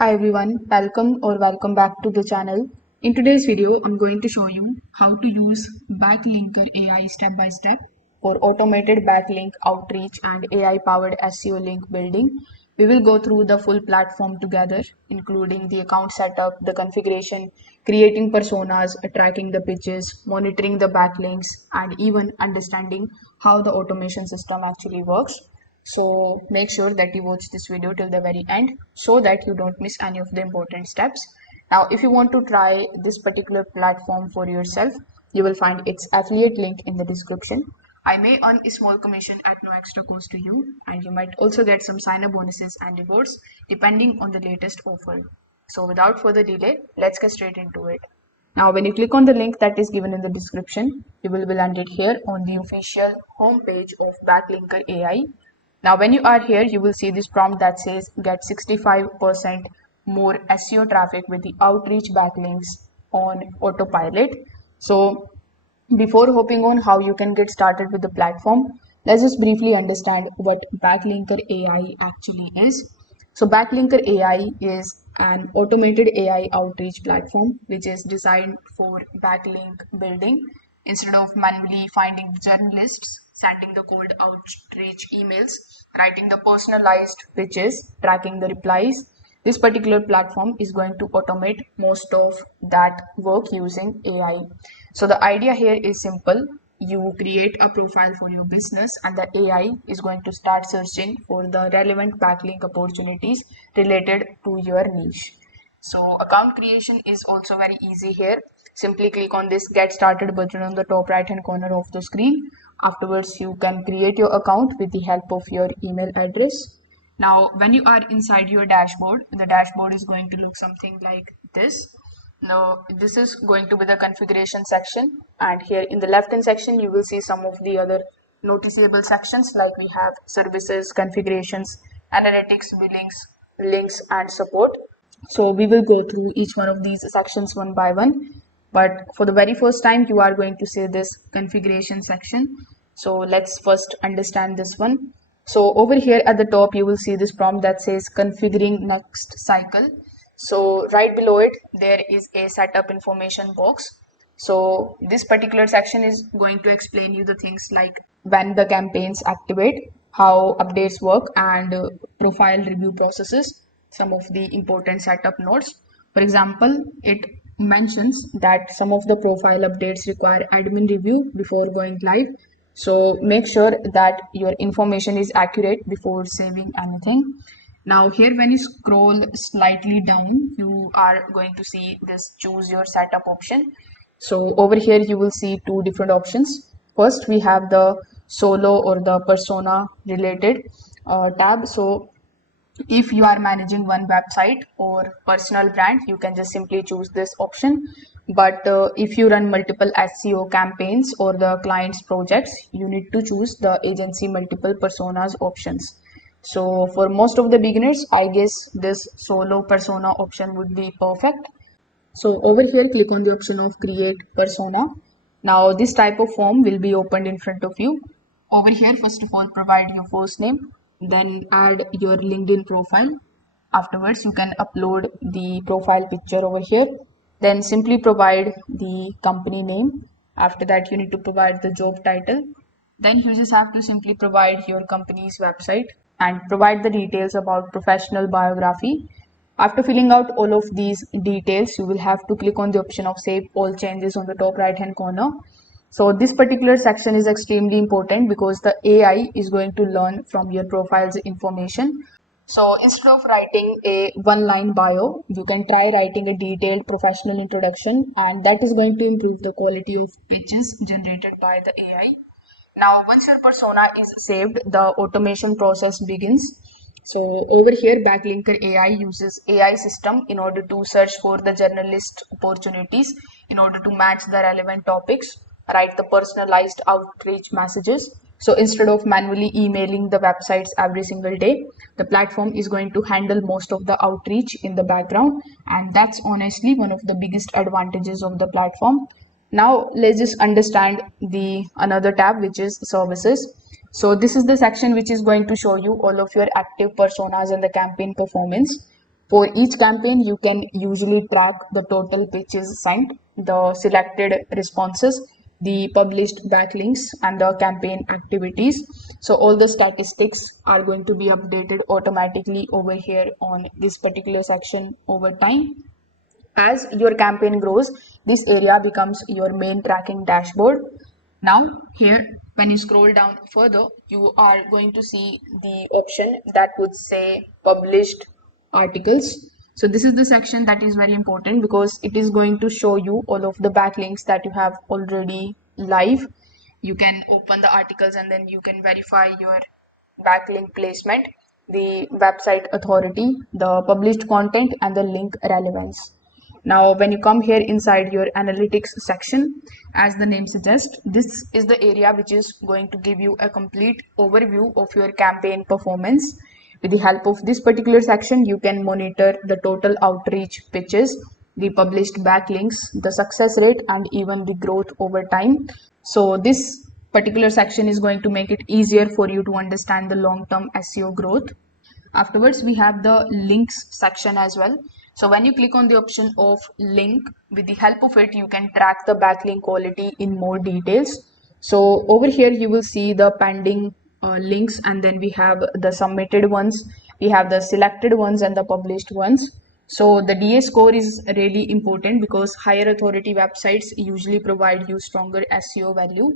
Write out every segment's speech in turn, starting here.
Hi everyone, welcome back to the channel. In today's video, I'm going to show you how to use Backlinker AI step by step for automated backlink outreach and AI powered SEO link building. We will go through the full platform together, including the account setup, the configuration, creating personas, tracking the pitches, monitoring the backlinks, and even understanding how the automation system actually works. So make sure that you watch this video till the very end so that you don't miss any of the important steps. Now, if you want to try this particular platform for yourself, you will find its affiliate link in the description. I may earn a small commission at no extra cost to you, and you might also get some sign-up bonuses and rewards depending on the latest offer. So without further delay, let's get straight into it. Now, when you click on the link that is given in the description, you will be landed here on the official homepage of Backlinker AI. Now, when you are here, you will see this prompt that says get 65% more SEO traffic with the outreach backlinks on autopilot. So, before hopping on how you can get started with the platform, let's just briefly understand what Backlinker AI actually is. So Backlinker AI is an automated AI outreach platform which is designed for backlink building. Instead of manually finding journalists, sending the cold outreach emails, writing the personalized pitches, tracking the replies, this particular platform is going to automate most of that work using AI. So the idea here is simple. You create a profile for your business and the AI is going to start searching for the relevant backlink opportunities related to your niche. So account creation is also very easy here. Simply click on this get started button on the top right hand corner of the screen. Afterwards, you can create your account with the help of your email address. Now, when you are inside your dashboard, the dashboard is going to look something like this. Now, this is going to be the configuration section, and here in the left hand section, you will see some of the other noticeable sections like we have services, configurations, analytics, billings, links, and support. So we will go through each one of these sections one by one. But for the very first time, you are going to see this configuration section. So let's first understand this one. So over here at the top, you will see this prompt that says configuring next cycle. So right below it, there is a setup information box. So this particular section is going to explain you the things like when the campaigns activate, how updates work, and profile review processes, some of the important setup notes. For example, it mentions that some of the profile updates require admin review before going live. So make sure that your information is accurate before saving anything. Now here when you scroll slightly down, you are going to see this choose your setup option. So over here you will see two different options. First we have the solo or the persona related tab. So if you are managing one website or personal brand, you can just simply choose this option. But if you run multiple SEO campaigns or the client's projects, you need to choose the agency multiple personas options. So for most of the beginners, I guess this solo persona option would be perfect. So over here, click on the option of create persona. Now this type of form will be opened in front of you. Over here, first of all, provide your first name, then add your LinkedIn profile. Afterwards, you can upload the profile picture over here. Then simply provide the company name. After that, you need to provide the job title. Then you just have to simply provide your company's website and provide the details about professional biography. After filling out all of these details, you will have to click on the option of save all changes on the top right hand corner. So this particular section is extremely important because the AI is going to learn from your profile's information. So instead of writing a one line bio, you can try writing a detailed professional introduction, and that is going to improve the quality of pitches generated by the AI. Now, once your persona is saved, the automation process begins. So over here, Backlinker AI uses AI system in order to search for the journalist opportunities, in order to match the relevant topics, write the personalized outreach messages. So instead of manually emailing the websites every single day, the platform is going to handle most of the outreach in the background. And that's honestly one of the biggest advantages of the platform. Now let's just understand the another tab, which is services. So this is the section which is going to show you all of your active personas and the campaign performance. For each campaign, you can usually track the total pitches sent, the selected responses, the published backlinks, and the campaign activities. So all the statistics are going to be updated automatically over here on this particular section over time. As your campaign grows, this area becomes your main tracking dashboard. Now, here, when you scroll down further, you are going to see the option that would say published articles. So this is the section that is very important because it is going to show you all of the backlinks that you have already live. You can open the articles and then you can verify your backlink placement, the website authority, the published content, and the link relevance. Now, when you come here inside your analytics section, as the name suggests, this is the area which is going to give you a complete overview of your campaign performance. With the help of this particular section, you can monitor the total outreach pitches, the published backlinks, the success rate, and even the growth over time. So this particular section is going to make it easier for you to understand the long-term SEO growth. Afterwards, we have the links section as well. So when you click on the option of link, with the help of it, you can track the backlink quality in more details. So over here, you will see the pending links, and then we have the submitted ones, we have the selected ones, and the published ones. So the DA score is really important because higher authority websites usually provide you stronger SEO value.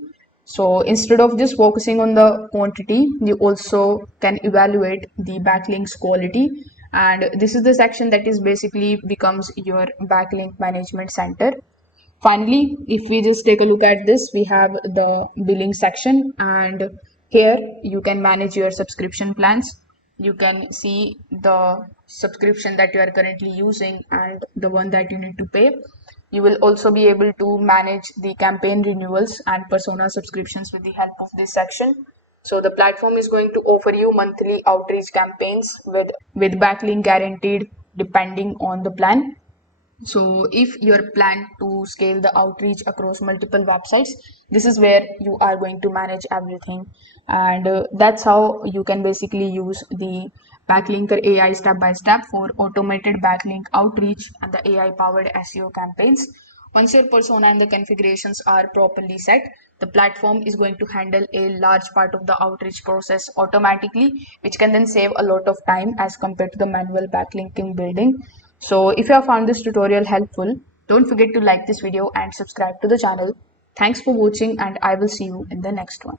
So instead of just focusing on the quantity, you also can evaluate the backlinks quality. And this is the section that is basically becomes your backlink management center. Finally, if we just take a look at this, we have the billing section, and here you can manage your subscription plans. You can see the subscription that you are currently using and the one that you need to pay. You will also be able to manage the campaign renewals and persona subscriptions with the help of this section. So the platform is going to offer you monthly outreach campaigns with backlink guaranteed depending on the plan. So if you're plan to scale the outreach across multiple websites, this is where you are going to manage everything. And that's how you can basically use the Backlinker AI step by step for automated backlink outreach and the AI powered SEO campaigns. Once your persona and the configurations are properly set, the platform is going to handle a large part of the outreach process automatically, which can then save a lot of time as compared to the manual backlinking building. So if you have found this tutorial helpful, don't forget to like this video and subscribe to the channel. Thanks for watching, and I will see you in the next one.